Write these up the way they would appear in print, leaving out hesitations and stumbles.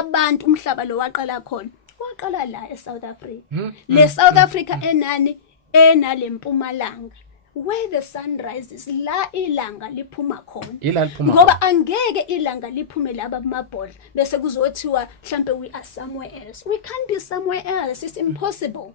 abantu umhlaba lo waqala khona waqala la eSouth Africa le South Africa enalempumalanga where the sun rises la ilanga liphuma khona ngoba angeke ilanga liphume laba mabhodla bese kuzothiwa mhlambe we are somewhere else. We can't be somewhere else, it's impossible.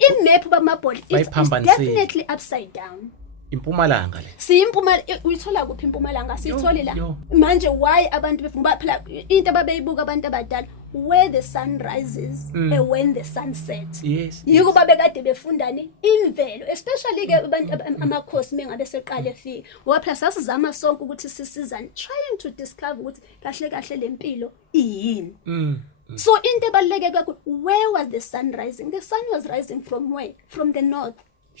Imap bamabhodla is definitely upside down. Impumalanga le Impumalanga uyithola kuphi impumalanga siyithole la manje why abantu befuna phela into ababeyibuka abantu abadala where the sun rises and when the sun sets. Yiko babekade befundani imvelo especially ke abantu amakhosi mengabe seqala efika ngoba phela sasizama sonke ukuthi sisizane trying to discover ukuthi kahle kahle lempilo iyini. So into ebaluleke kakhulu, where was the sun rising? The sun was rising from where? From the north.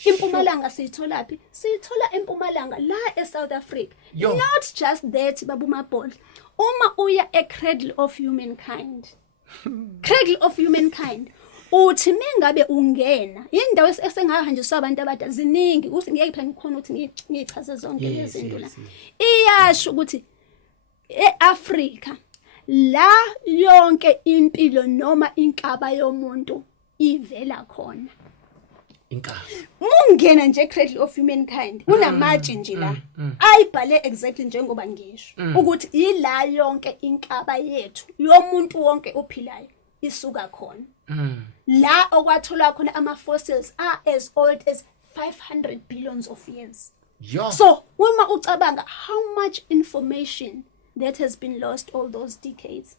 Impumalanga siyitholaphi? Siyithola eMpumalanga la eSouth Africa. Not just that babumabhodla. Uma uya eCradle of Humankind. Cradle of Humankind. Uthi mengabe ungena indawo esengahanjiswa abantu abadala ziningi ukuthi ngeke phela ngikhona ukuthi ngichaze zonke lezi zinto la. Iyasho ukuthi eAfrica la yonke impilo noma inkaba yomuntu ivela khona. Mungena nje Cradle of Humankind unamatshe nje la ayibhale exactly njengoba ngisho ukuthi ila yonke inkaba yethu yomuntu wonke ophilayo isuka khona. La okwathola khona ama fossils are as old as 500 billions of years. So uma ucabanga how much information that has been lost all those decades.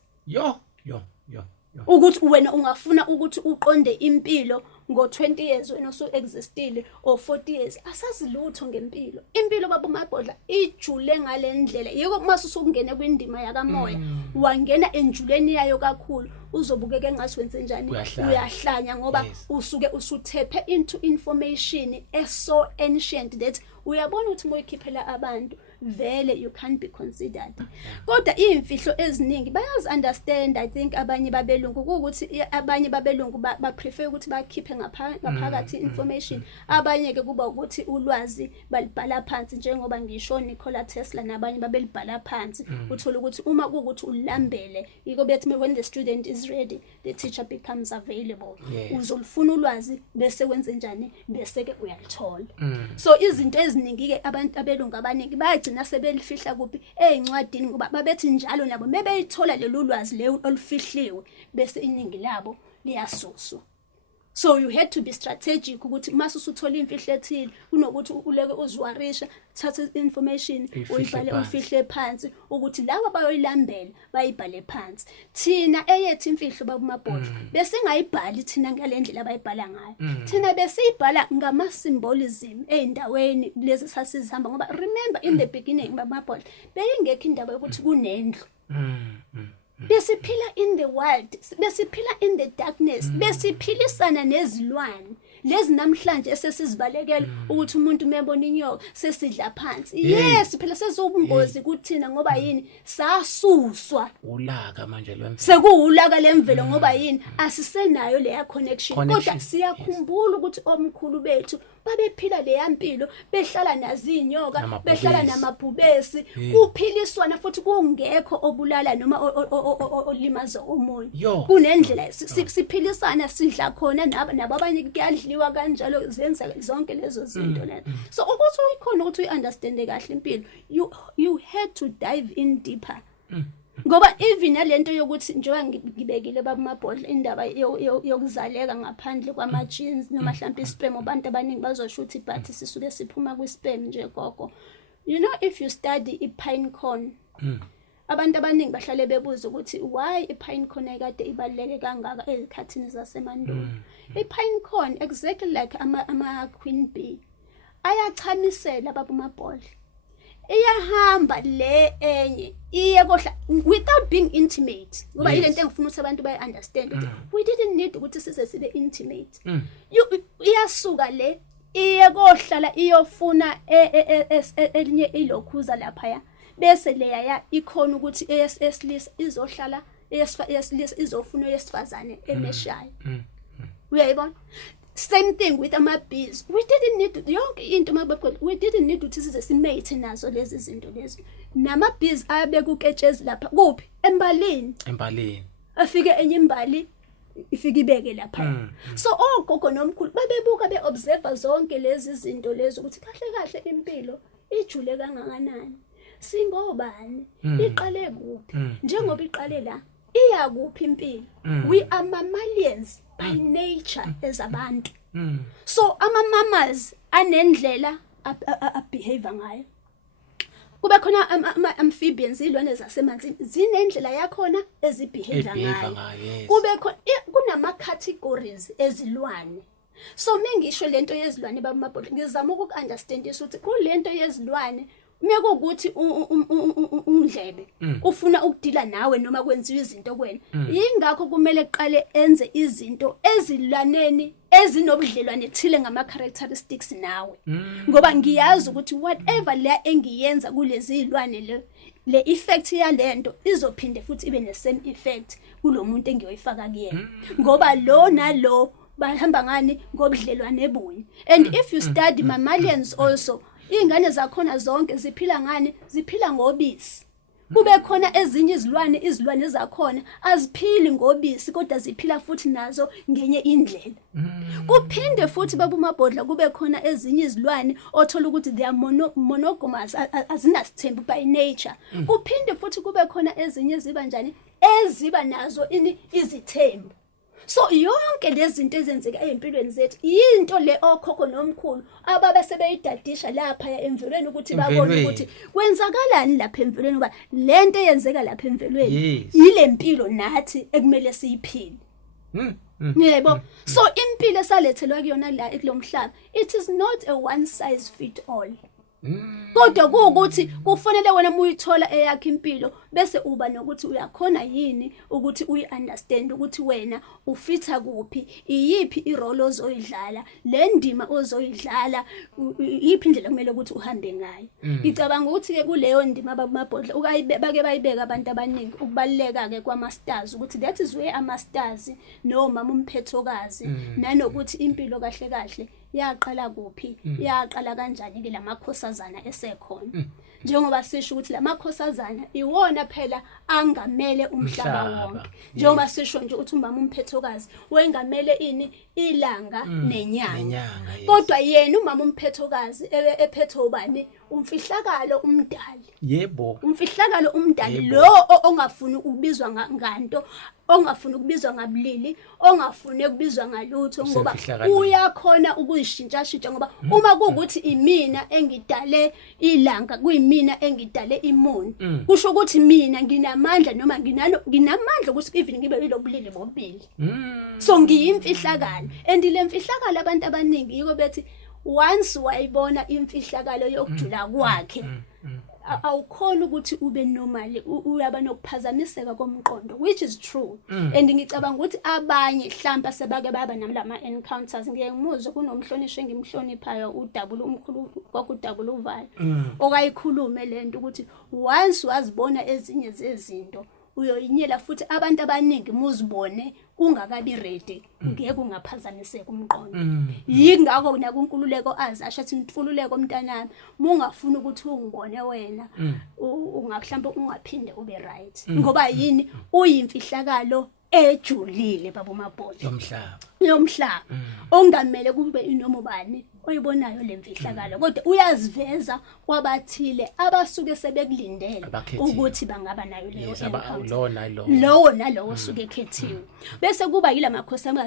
Ukuthi wena ungafuna ukuthi uqonde impilo ngo20 years wena so existile or 40 years asazi lutho ngempilo. Impilo babumabhodla ijule ngalendlela yiko mase usukungena kwindima yakamoya wangena enjuleni yayo kakhulu uzobukeka engathi wenze njani uyahlanya ngoba usuke usuthephe into information so ancient that uyabona ukuthi moyikhiphela abantu vele you can't be considered. Kodwa imfihlo eziningi bayazi understand. I think abanye babelungu ukuthi abanye babelungu ba prefer ukuthi bakhiphe ngaphakathi information, abanye ke kuba ukuthi ulwazi balibhala phansi njengoba ngisho Nikola Tesla nabanye babelibhala phansi. Uthola ukuthi uma kuukuthi ulambele yiko bethi when the student is ready the teacher becomes available. Uzolufuna ulwazi bese wenze njani bese ke uyalithola. So izinto eziningi ke abantu abelungu abaningi bagcina sebelifihla kuphi ezincwadini ngoba babethi njalo nabo mebeyithola lelo lwazi le olufihliwe bese iningi labo liyasuswa. So you had to be strategic ukuthi mase usuthola imfihlo ethile kunokuthi uleke uzwarisha thatha information uyibhale ufihle phansi ukuthi laba bayoyilambela bayibhale phansi. Thina eyethi imfihlo babumabhodla bese ngayibhali thina ngalendlela abayibhala ngayo. Thina bese ibhala ngama symbolism eindaweni lezi sasizihamba ngoba remember in the beginning babumabhodla beyingekho indaba yokuthi kunendlu. Besiphila in the world, besiphila in the darkness, besiphilisana nezilwane lezi namhlanje esesizibalekela ukuthi umuntu mebona inyoka sesidla phansi. Yes phela sezobungozi kuthina ngoba yini sasuswa ulaka manje lwemvelo. Sekuulaka lemvelo ngoba yini asisenayo leya connection. Kodwa siyakhumbula ukuthi omkhulu bethu babephila leya mpilo behlala nazinyoka behlala namabhubesi kuphiliswana futhi kungekho obulala noma olimaza umoya. Kunendlela siphilisana sidla khona nababanye kuyadliwa kanjalo zenza zonke lezo zinto lezo. So ukuthi uyikhona ukuthi uyiunderstand kahle impilo you had to dive in deeper. Ngoba even nalento yokuthi njengoba ngibekile babumabhodla indaba yokuzaleka ngaphandle kwama genes noma mhlawumbe isperm abantu abaningi bazosho ukuthi but sisuke siphuma kwisperm nje gogo. You know if you study ipine cone abantu abaningi bahlale bebuza ukuthi why ipine cone ayikade ibaluleke kangaka ezikhathini zasemandulo. Ipine cone exactly like ama queen bee ayachamisela babumabhodla. Iyahamba le enye iyekohla without being intimate ngoba ilento engifuna ukuthi abantu bayi understand ukuthi we didn't need ukuthi sibe intimate. Iyasuka le iyekohlala iyofuna elinye ilokhuza lapha bese leya ikhona ukuthi eyesilisa izohlala eyesilisa izofuna eyesifazane emeshayo. Uyayibona? Same thing with ama bees. We didn't need yonke into mabekho we didn't need ukuthi size simate nazo lezi zinto lezi. Nama bees ayabeka uketshezi lapha kuphi embaleni. afike enye imbali ifike ibeke lapha. So ogogo nomkhulu babebuka beobserve zonke lezi zinto lezi ukuthi kahle kahle impilo ijule kangakanani. Singobani? Iqale kuphi? Njengoba iqale la, iya kuphi impilo? We are mammalians by nature as abantu. So ama-mammals anendlela abehave ngayo. Kube khona ama-amphibians, izilwane zasemanzini, zinendlela yakhona ezibehave ngayo. Kube khona kunama-categories ezilwane. So mengisho lento yezilwane babamabhodla, ngizama uku-understandisa ukuthi kulento yezilwane mekukuthi undlebe ufuna ukudila nawe noma kwenziwa izinto kwena, yingakho kumele eqale enze izinto ezilwaneni ezinobudlelwane ethile ngama-characteristics nawe. Ngoba ngiyazi ukuthi whatever la engiyenza kulezi izilwane le effect yalento izophinde futhi ibe ne-same effect kulomuntu engiyoyifaka kuyena. Ngoba lo nalo bahamba ngani ngobudlelwane bunye. And if you study mammalians also, ingane zakhona zonke ziphila ngani? Ziphila ngobisi. Kube khona ezinye izilwane zakhona aziphili ngobisi kodwa ziphila futhi nazo ngenye indlela. Kuphinde futhi babumabhodla kube khona ezinye izilwane othola ukuthi they are monogamous, azinasithembu by nature. Kuphinde futhi kube khona ezinye ziba njani? Eziba nazo izithembu. So yonke lezi zinto ezenzeka empilweni zethu into le okhokho nomkhulu ababe sebeyidadisha lapha emvelweni ukuthi babone ukuthi kwenzakalani lapha emvelweni, ngoba lento eyenzeka lapha emvelweni ile mpilo nathi ekumele siyiphile. Yebo. So impilo esalethelwa kuyona la kulomhlaba, it is not a one size fit all. Kodwa kuukuthi kufanele wena uyithola eyakhe impilo bese uba nokuthi uyakhona yini ukuthi uyi-understand ukuthi wena ufitha kuphi, iyiphi irole ozoyidlala, le ndima ozoyidlala, iyiphi indlela kumele ukuthi uhambe ngayo. Ngicabanga ukuthi-ke kuleyo ndima babamabhodla bake bayibeka abantu abaningi ukubaluleka-ke kwama-stars, ukuthi that is where ama-stars nomama umphethokazi nanokuthi impilo kahle kahle yaqala kuphi, yaqala kanjani ke lamakhosazana esekhona. Njengoba sisho ukuthi lamakhosazana iwona phela angamele umhlaba wonke. Njengoba sisho nje ukuthi umama umphethokazi wengamele ini? Ilanga nenyanga. Kodwa yena umama umphethokazi ephethe ubani? Umfihlakalo umdali. Yebo. Umfihlakalo umdali lo ongafuni ukubizwa nganto, ongafuni ukubizwa ngabulili, ongafuni ukubizwa ngalutho, ngoba uyakhona ukuyishintsha ngoba uma kuukuthi imina engidale ilanga, kuyimina engidale imoni, kusho ukuthi mina nginamandla noma nginamandla ukuthi even ngibe yilobulili bobili. So ngiyimfihlakalo, and le mfihlakalo abantu abaningi yiko bethi once wayibona imfihlakalo yokujula kwakhe, awukhona ukuthi ube normal, uyaba nokuphazamiseka komqondo, which is true. And ngicabanga ukuthi abanye mhlamba sebake baba namlama encounters. Ngiyemuzwa kunomhlonishwe engimhloniphayo uDabula umkhulu kwakuDabula uValo okayikhulume lento ukuthi once wazibona ezinye zezinto uyoyinyela futhi abantu abaningi muzibone ungakabi ready ngeke ungaphazamiseka umqondo. Yingakho nakunkululeko azasho athi mfululeko mntanami mungafuna ukuthi ungibone wena mhlawumbe ungaphinde ube right, ngoba yini? Uyimfihlakalo ejulile babomabhodla yomhlaba ongamele kube inoma ubani oyibonayo le mfihlakalo, kodwa uyaziveza kwabathile abasuke sebekulindele ukuthi bangaba nayo leyo lowo nalowo osuke ekhethiwe. Bese kuba yila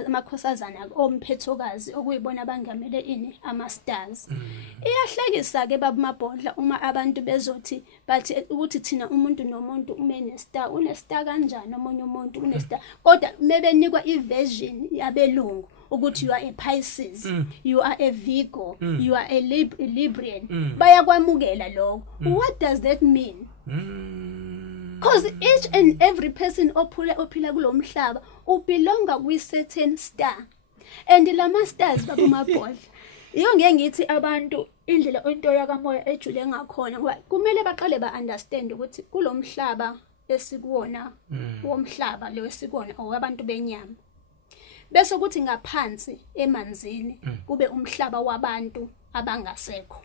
amakhosazana omphethokazi okuyibona bangamele ini? Ama-stars. Iyahlekisa ke babamabhodla uma abantu bezothi bathi ukuthi thina umuntu nomuntu une-star, une-star kanjani omunye umuntu une-star, kodwa mebenikwa i-version yabelungu ukuthi you are a Pisces, you are a Virgo, you are a Librian, bayakwamukela lokho. What does that mean? Because each and every person ophila kulo mhlaba ubelonga with certain star, and lama stars babamabhodla iyo ngeke ngithi abantu indlela into yakamoya ejule ngakhona, ngoba kumele baqale ba-understand ukuthi kulo mhlaba esikuwona womhlaba lo esikuwona owabantu benyama, bese kuthi ngaphansi emanzini kube umhlaba wabantu abangasekho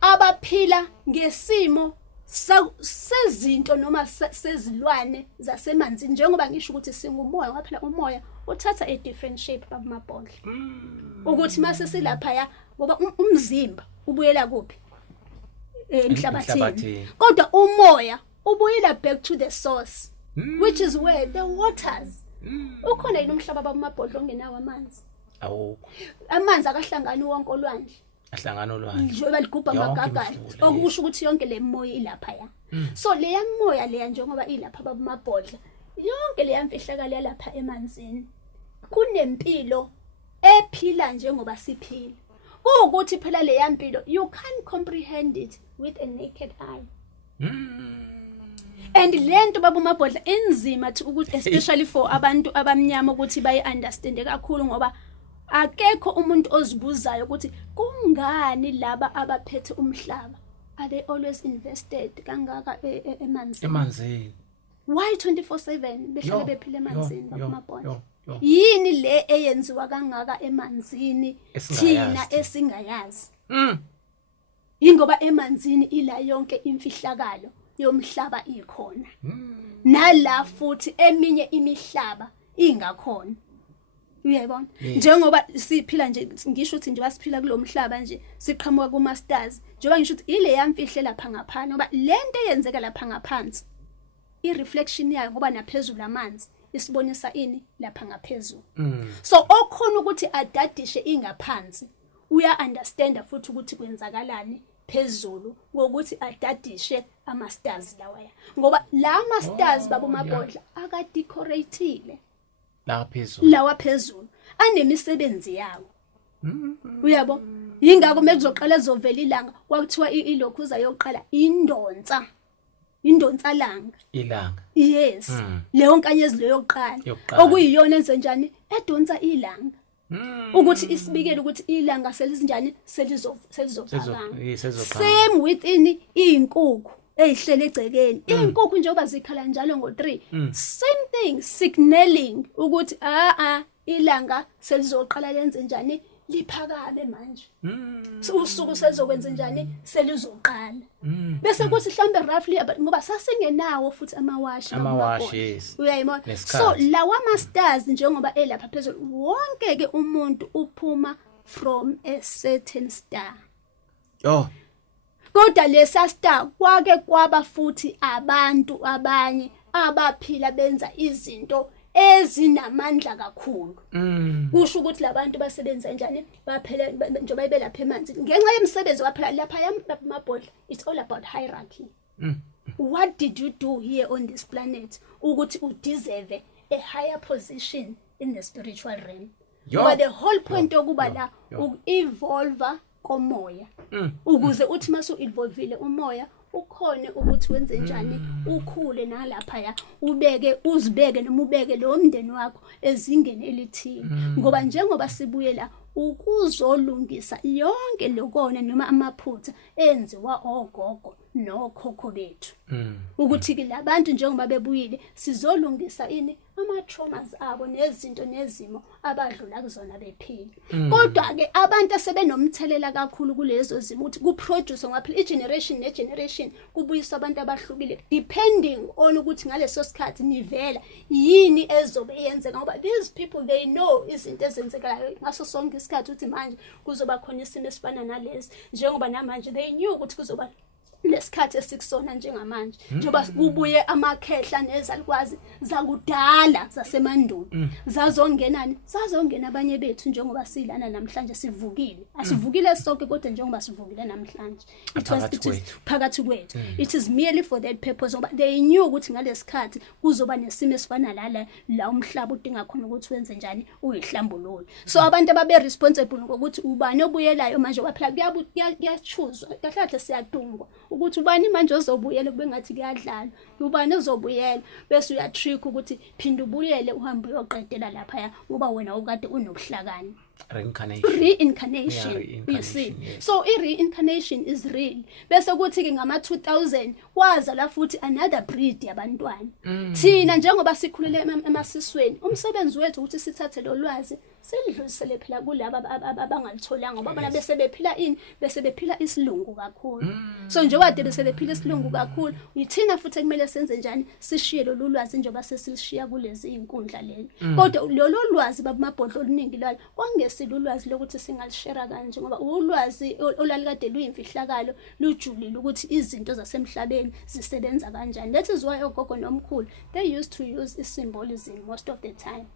abaphila ngesimo sezinto noma sezilwane zasemanzini njengoba ngisho ukuthi singumoya ngoba phela umoya uthatha a different shape babamabhodla ukuthi mase silapha ngoba umzimba ubuyela kuphi emhlabathini kodwa umoya ubuyela back to the source which is where the waters ukhona yini umhlaba babamabhodla ongenawo amanzi awukho amanzi akahlangani wonke olwandle ahlangana olwandle njengoba ligubha amagagala okusho ukuthi yonke le moya ilapha so leya moya leya njengoba ilapha babamabhodla yonke leya mfihlakalo yalapha emanzini kunempilo ephila njengoba siphila ukuthi phela leya mpilo you can't comprehend it with a naked eye and lento babamabhodla enzima ukuthi especially for abantu abamnyama ukuthi bayi understand kakhulu ngoba akekho umuntu ozibuzayo ukuthi kungani laba abaphethe umhlaba are they always invested kangaka emanzini why 24/7 behlale bephila emanzini babamabhodla yini le eyenziwa kangaka emanzini thina esingayazi ingoba emanzini ila yonke imfihlakalo yomhlaba ikhona nala futhi eminye imihlaba ingakhona uyayibona njengoba siphila nje ngisho ukuthi nje basiphila kulomhlaba nje siqhamuka kuma stars njengoba ngisho ukuthi ile yamfihle lapha ngaphansi ngoba lento eyenzeka lapha ngaphansi ireflection yayo ngoba naphezulu amanzi isibonisa ini lapha ngaphezulu so okhona ukuthi adadishe ingaphansi uya understand futhi ukuthi kwenzakalani phezulu ngokuthi adadishe ama stars lawaya ngoba la ama stars babamabhodla akadecorateile lawa phezulu anemisebenzi yawo uyabo yingakho mekuzoqala ezovela ilanga kwakuthiwa ilokhuza yokuqala indonsa ilanga yes leyo nkanyezi leyo yokuqala okuyiyona enze njani edonsa ilanga ukuthi isibikele ukuthi ilanga selizinjani selizobhakana same within inkukhu eyihlele egcekeni inkukhu njengoba zikhala njalo ngo3 same thing signaling ukuthi ilanga selizoqala lenze njani liphakame manje usuku selizokwenza njani selizoqala bese kuthi mhlambe roughly ngoba sasingenawo futhi amawashi uyayibona so lawa ama stars njengoba elapha phezulu wonke ke umuntu uphuma from a certain star kodwa lesa star kwake kwaba futhi abantu abanye abaphila benza izinto ezinamandla kakhulu kusho ukuthi labantu basebenza kanjani baphela njengoba belapha emanzini ngenxa yemsebenzi waphela lapha yamabhodla it's all about hierarchy what did you do here on this planet ukuthi u deserve a higher position in the spiritual realm but the whole point yokuba la evolve komoya ukuze uthi masu evolvile umoya ukhone ukuthi wenze njani ukhule nalapha uzibeke noma ubeke lo mndeni wakho ezingeni elithile ngoba njengoba sibuyela ukuzolungisa yonke lokona noma amaphutha enziwa ogogo nokhokho bethu ukuthi ke labantu njengoba bebuyile sizolungisa ini ama traumas abo nezinto nezimo abadlula kuzona bephila kodwa ke abantu asebenomthelela kakhulu kulezo zimo ukuthi kuproduce ngaphela igeneration negeneration kubuyisa abantu abahlukile depending on ukuthi ngaleso sikhathi nivela yini ezobe yenzeka ngoba these people they know izinto ezenzekayo ngaso sonke isikhathi ukuthi manje kuzoba khona isimo esifana nalezi njengoba namanje they knew ukuthi kuzoba lesikhathi esikusona njengamanje njengoba kubuye amakhehla nezalukwazi zakudala zasemandulo zazongena abanye bethu njengoba silana namhlanje sivukile asivukile sonke kodwa njengoba sivukile namhlanje it is phakathi kwethu it is merely for that purpose ngoba they knew ukuthi ngalesikhathi kuzoba nesimo esifana la umhlaba udinga khona ukuthi wenze njani uyihlambulule so abantu ababe responsible ngokuthi ubani obuyelayo manje waphela kuyachoose kahle siyadungwa ukuthi ubani manje ozobuyela kube ngathi kuyadlala ubani ozobuyela bese uyatrick ukuthi phinda ubuyele uhambe uyoqedela lapha ngoba wena ukade unobuhlakani reincarnation you see so reincarnation is real bese kuthi ke ngama 2000 waza la futhi another breed yabantwana thina njengoba sikhulele emasisweni umsebenzi wethu ukuthi sithathe lo lwazi Selidlulisele phela kulabo abangalitholanga ngoba bona bese bephila bese bephila isilungu kakhulu. So njengoba bese bephila isilungu kakhulu, yithina futhi kumele senze njani sishiye lo lwazi njengoba sesilishiya kulezi inkundla leli. Kodwa lolo lwazi babamabhodlo oluningi lalo kwangesile ulwazi lokuthi singalishare kanje ngoba ulwazi olalikade luyimfihlakalo lujulile ukuthi izinto zasemhlabeni zisebenza kanjani. That is why ogogo nomkhulu they used to use symbolism most of the time.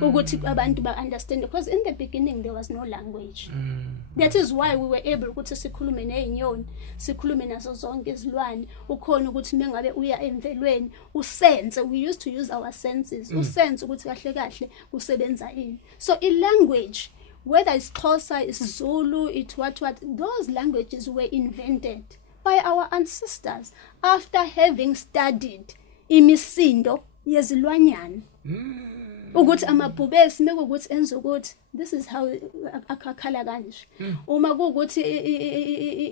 Ukuthi abantu ba-understand because in the beginning there was no language. That is why we were able ukuthi sikhulume nezinyoni, sikhulume nazo zonke izilwane. Ukhona ukuthi mengabe uya emvelweni usense, we used to use our senses. Usense ukuthi kahle kahle kusebenza ini. So i-language, whether it's Xhosa, it's Zulu, it's what, those languages were invented by our ancestors after having studied imisindo yezilwanyana. Ukuthi amabhubesi mekuthi enza ukuthi this is how akakhala kanje. Uma kuukuthi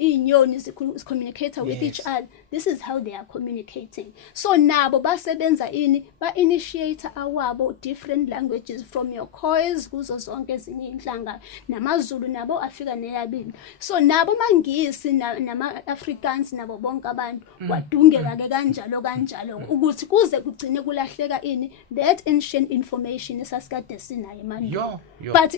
inyoni communicate with each other, this is how they are communicating. So nabo basebenza ini ba initiate awabo different languages from your Khois kuzo zonke ezinye inhlanga namaZulu nabo afika neyabini. So nabo mangisi nama Africans nabo bonke abantu wadungeka ke kanjalo ukuthi kuze kugcine kulahleka ini that ancient information esasikade sinayo manje. But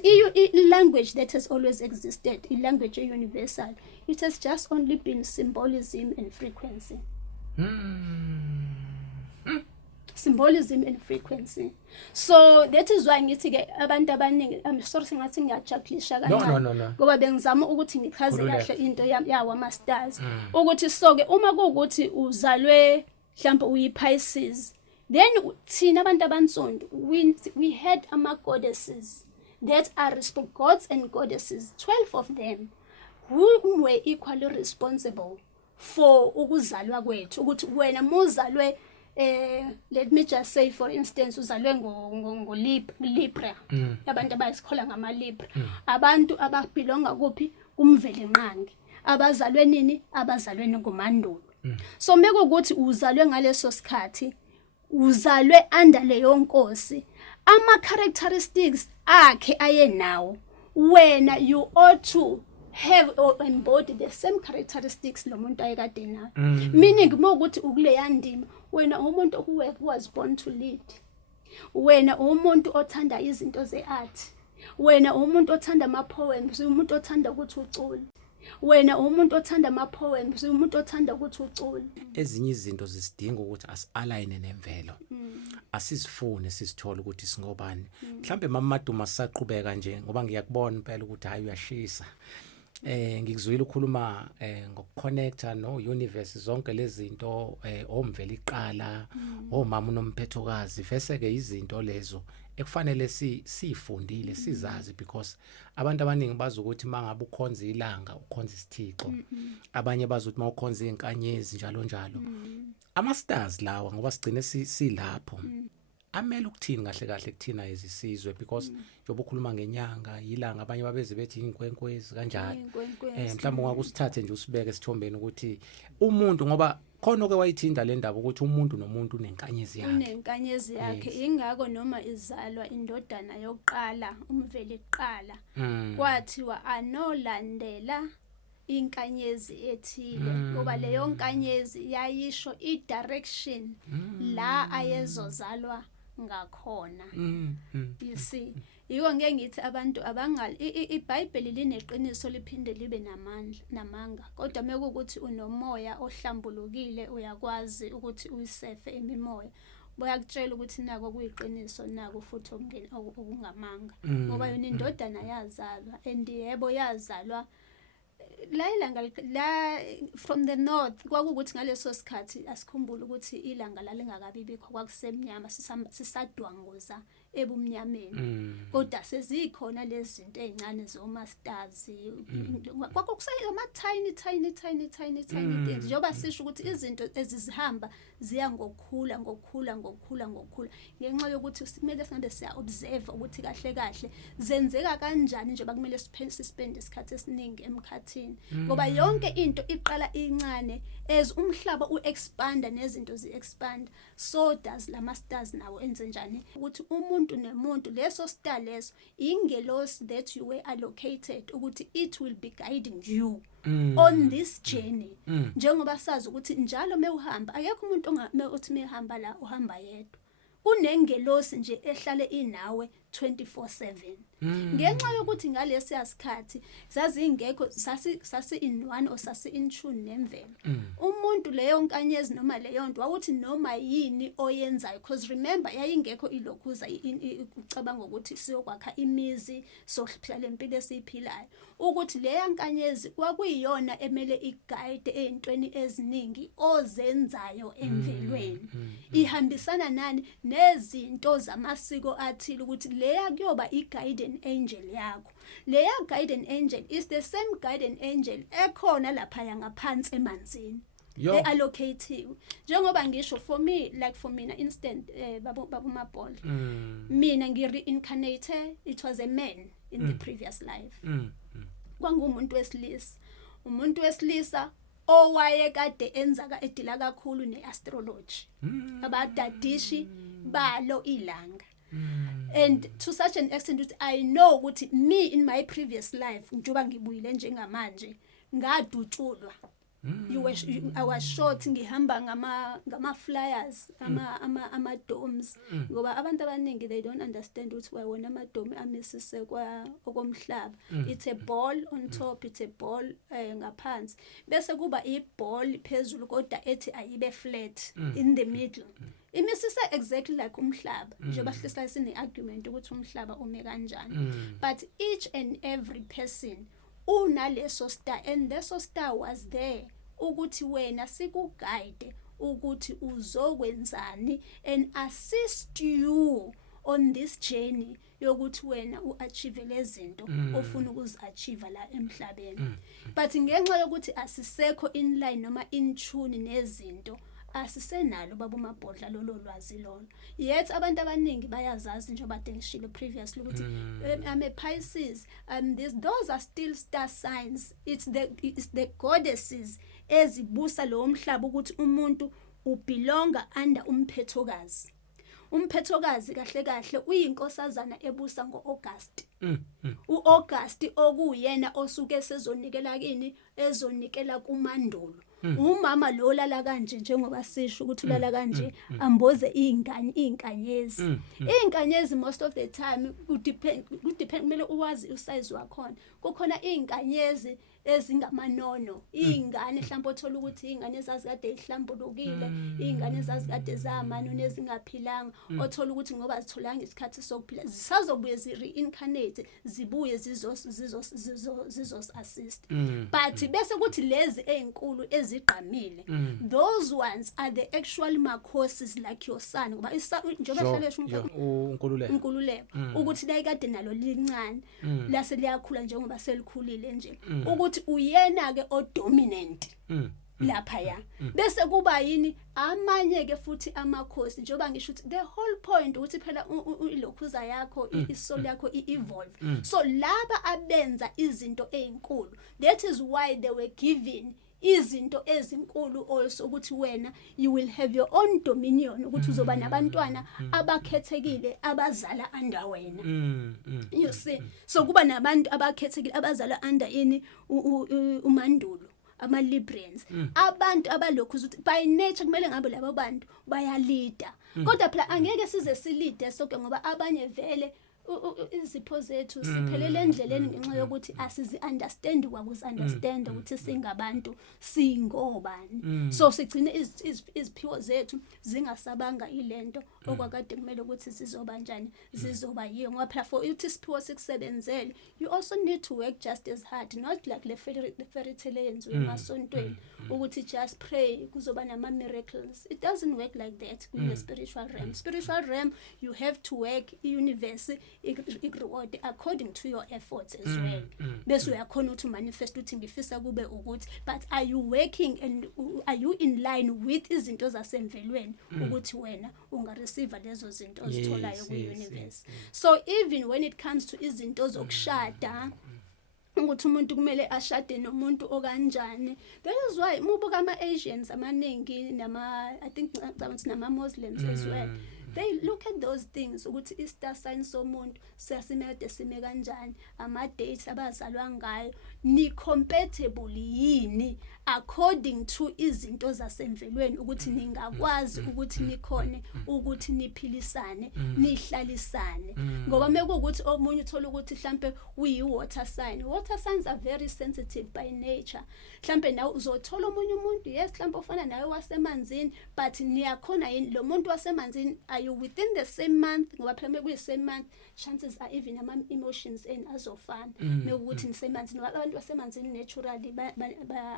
language that has always existed, a language universal, it has just only been symbolism and frequency. Symbolism and frequency. So that is why ngithi ke abantu abaningi I'm sorry singathi ngiyajacklisha kancane ngoba bengizama ukuthi ngichaze kahle into yawo ama-stars ukuthi so ke uma kuukuthi uzalwe mhlawumbe uyi-Pisces, then thina abantu abansundu we had ama-goddesses that are gods and goddesses, 12 of them, who were equally responsible for ukuzalwa kwethu. Ukuthi wena muzalwe let me just say for instance uzalwe ngo Libra, abantu abayisikhola ngama Libra, abantu ababelonga kuphi kumvele nqangi, abazalwe nini, abazalwe ngomandulo. So mekuthi uzalwe ngaleso sikhathi, uzalwe under leyo nkosi, ama characteristics akhe ayenawo, wena you ought to have or embody the same characteristics lo muntu ayekade nayo. Meaning ukuthi ukuleya ndima wena umuntu who was born to lead, wena umuntu othanda izinto ze-art, wena umuntu othanda ama-poems, umuntu othanda ukuthi ucule, wena umuntu othanda ama-poems, umuntu othanda ukuthi ucule. Ezinye izinto zisidinga ukuthi asi-align nemvelo, asizifune sizithola ukuthi singobani. Mhlambe mama Maduma sisaqhubeka nje ngoba ngiyakubona phela ukuthi hayi uyashisa. Ngikuzwile ukukhuluma ngokuconnecta no universe zonke lezi zinto omvelo iqala, omama unomphethokazi, bese ke izinto lezo ekufanele sifundile sizazi because abantu abaningi bazi ukuthi mangabe ukhonza ilanga ukhonza isithixo, abanye bazi ukuthi mawukhonza inkanyezi njalo. Ama-stars lawa ngoba sigcine silapho amele ukuthini kahle kuthina ezisizwe because njengoba ukhuluma ngenyanga ilanga abanye babeze bethi inkwenkwezi kanjani. Mhlawumbe ungakusithathe nje usibeke esithombeni ukuthi umuntu ngoba khona ke wayithinda le ndaba ukuthi umuntu nomuntu unenkanyezi yakhe. Unenkanyezi yakhe ingakho noma izalwa indodana yokuqala umveli iqala kwathiwa anolandela inkanyezi ethile ngoba leyo nkanyezi yayisho i-direction la ayezozalwa ngakhona. You see, yiko ngeke ngithi abantu abangali iBhayibheli lineqiniso liphinde libe namanga, kodwa mekuthi unomoya ohlambulukile uyakwazi ukuthi uyisefe imimoya, bayakutshela ukuthi nako kuyiqiniso nako futhi okungamanga ngoba yona indodana yazalwa and yebo yazalwa la from the north. Kwakukuthi ngaleso sikhathi asikhumbule ukuthi ilanga lalingakabi bikho, kwakusemnyama sisadwanguza ebumnyameni, kodwa sezikhona lezi zinto ezincane zoma-stars. Kwakukusayile ama-tiny things njengoba sisho ukuthi izinto ezizihamba ziya ngokukhula ngenxa yokuthi kumele singabe siya-observe ukuthi kahle zenzeka kanjani njengoba kumele sispende isikhathi esiningi emkhathini ngoba yonke into iqala incane as umhlaba u-expanda nezinto zi-expand, so does lama-stars nawo enze njani ukuthi umuntu umuntu nemuntu leso star leso ingelosi that you were allocated ukuthi it will be guiding you on this journey. Njengoba sazi ukuthi njalo mewuhamba akekho umuntu uthi mehamba la uhamba yedwa. Kunengelosi nje ehlale inawe 24/7. Ngenxa yokuthi ngalesi asikhathi zazingekho sasi in one or sasi in tune nemvelo. Umuntu leyo nkanyezi noma leyo nto wawuthi noma yini oyenzayo, because remember yayingekho ilokhuza ucabanga ukuthi siyokwakha imizi sohluphela lempilo esiphilayo, ukuthi leya nkanyezi kwakuyiyona emele iguide ezintweni eziningi ozenzayo emvelweni. Ihambisana nani nezinto zamasiko athile ukuthi leya kuyoba i-guardian angel yakho. Leya guardian angel is the same guardian angel ekhona lapha ngaphansi emanzini. They allocate. Njengoba ngisho for me, like for mina instant babu Mabhola. Mina ngi-reincarnate, it was a man in the previous life. Kwangumuntu wesilisa. Umuntu wesilisa owayekade enzaka edila kakhulu neastrology. Abadadishi balo ilanga. And to such an extent that I know ukuthi me in my previous life njoba ngibuyile njengamanje ngadutshulwa. I was short ngihamba ngama flyers ama domes ngoba abantu abaningi they don't understand ukuthi wona ama dome amisise kwa okomhlaba. It's a ball on top, it's a ball ngaphansi bese kuba iball phezulu kodwa ethi ayibe flat in the middle. Imisise exactly like umhlaba njengoba sihlala sine argument ukuthi umhlaba ume kanjani. But each and every person unaleso star, and leso star was there ukuthi wena sikuguide ukuthi uzokwenzani and assist you on this journey yokuthi wena uachieve lezinto ofuna ukuziachieve la emhlabeni. But ngenxa yokuthi asisekho in line noma in tune nezinto asisenalo babu Mabhodla lolo lwazi lolo. Yet abantu abaningi bayazazi njengoba ngishilo previously ukuthi I'm a Pisces, those are still star signs. It's the goddesses ezibusa lo mhlaba ukuthi umuntu ubelonga under umphethokazi. Umphethokazi kahle uyinkosazana ebusa ngoAugust. uAugust okuyena osuke sezonikela kini ezonikela kuMandulo. Umama lo lala kanje njengoba sisho ukuthi ulala kanje amboze inkanyezi. Inkanyezi most of the time depend kumele uwazi usize wakhona. Kukhona inkanyezi ezingamanono, ingane mhlawumbe othola ukuthi ingane ezazikade ihlambulukile, ingane ezazikade zamano nezingaphilanga, othola ukuthi ngoba zitholanga isikhathi sokuphila zisazobuye zi-reincarnate zibuye zizos assist. But bese kuthi lezi ezinkulu ezigqamile, those ones are the actual makhosisi like your son ngoba njengoba hlelesha unkululeko ukuthi la ikade nalo lincane lase liyakhula njengoba selikhulile nje ukuthi uyena ke odominant lapha ya bese kuba yini amanye ke futhi amakhosi njengoba ngisho ukuthi the whole point ukuthi phela ilokhuza yakho isoul yakho evolve. So laba abenza izinto ezinkulu, that is why they were given izinto ezinkulu also ukuthi wena you will have your own dominion ukuthi uzoba nabantwana abakhethekile abazala under wena. You see, so kuba nabantu abakhethekile abazala under ini uMandulo, ama Librans, abantu abalokhu ukuthi by nature kumele ngabe labo bantu bayalida. Kodwa phela angeke size silide sonke ngoba abanye vele izipho zethu siphelele endleleni ngenxa yokuthi asizi understand kwakuzi-understand ukuthi singabantu singobani. So sigcine iziphiwo zethu zingasabanga ilento okwakade kumele ukuthi sizoba njani zizoba yiyo ngoba phela for ukuthi isiphiwo sikusebenzele you also need to work just as hard, not like the fairy tale yenziwe emasontweni ukuthi just pray kuzoba nama miracles. It doesn't work like that in the spiritual realm. Spiritual realm you have to work, universe reward according to your efforts as well. Bese uyakhona ukuthi manifest uthi ngifisa kube ukuthi, but are you working and are you in line with izinto zasemvelweni ukuthi wena unga receive lezo zinto ozitholayo ku universe. So even when it comes to izinto zokushada ukuthi umuntu kumele ashade nomuntu okanjani, that is why mubuka ama Asians amaningi nama I think nama Muslims as well They look at those things ukuthi i-star sign somuntu siyasimede sime kanjani, ama-dates abazalwa ngayo, ni compatible yini according to izinto zasemvelweni ukuthi ningakwazi ukuthi nikhone ukuthi niphilisane, nihlalisane. Ngoba mekuwukuthi omunye uthola ukuthi mhlambe uyi-water sign. Water signs are very sensitive by nature. Mhlambe nawe uzothola omunye umuntu, yes, mhlambe ofana nawe wasemanzini, but niyakhona yini lo muntu wasemanzini, are you within the same month? Ngoba phela mekuyi-same month, chances are even ama-emotions eni azofana. Mekuwukuthi nisemanzini, abantu basemanzini naturally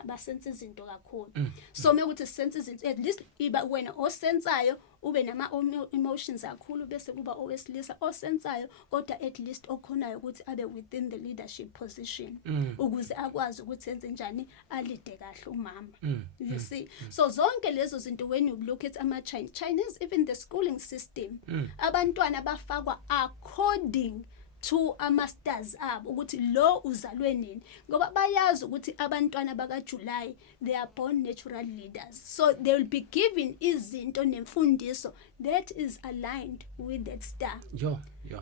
basenza izinto kakhulu. So mekuwukuthi sense izinto, at least iba wena osensayo ube nama-emotions kakhulu, bese kuba owesilisa osensayo kodwa at least okhonayo ukuthi abe within the leadership position ukuze akwazi ukuthi enze njani, alide kahle umama. You see, so zonke lezo zinto when you look at Chinese, even the schooling system, abantwana bafakwa according to ama-stars abo ukuthi lo uzalwe nini, ngoba bayazi ukuthi abantwana bakaJuly they are born natural leaders, so they will be given izinto nemfundiso that is aligned with that star.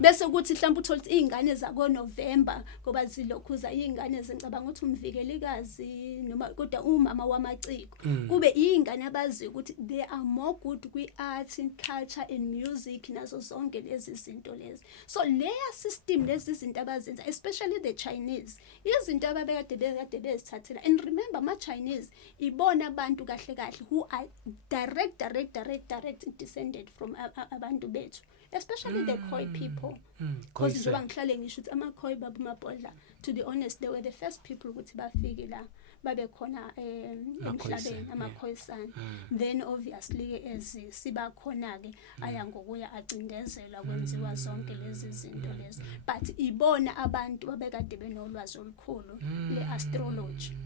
Bese ukuthi mhlawumbe uthola izingane zako November ngoba zilokhuza izingane zengicabanga ukuthi umvikelikazi noma kodwa umama wamaciko kube izingane abazi ukuthi they are more good kwi-art and culture and music nazo zonke lezi zinto lezi. So leya system lezi zinto abazenza, especially the Chinese, izinto ababekade bezithathela. And remember ama-Chinese ibona abantu kahle kahle who are direct descended from abantu bethu, especially the Khoi people. Because njengoba ngihlale ngisho ukuthi ama-Khoi babumabhodla, to be honest, they were the first people ukuthi bafike la babe khona emhlabeni, ama-Khoisan. Then obviously as siba khona ke aya ngokuya acindezelwa kwenziwa zonke lezi zinto lezi, but ibona abantu babekade benolwazi olukhulu le-astrology.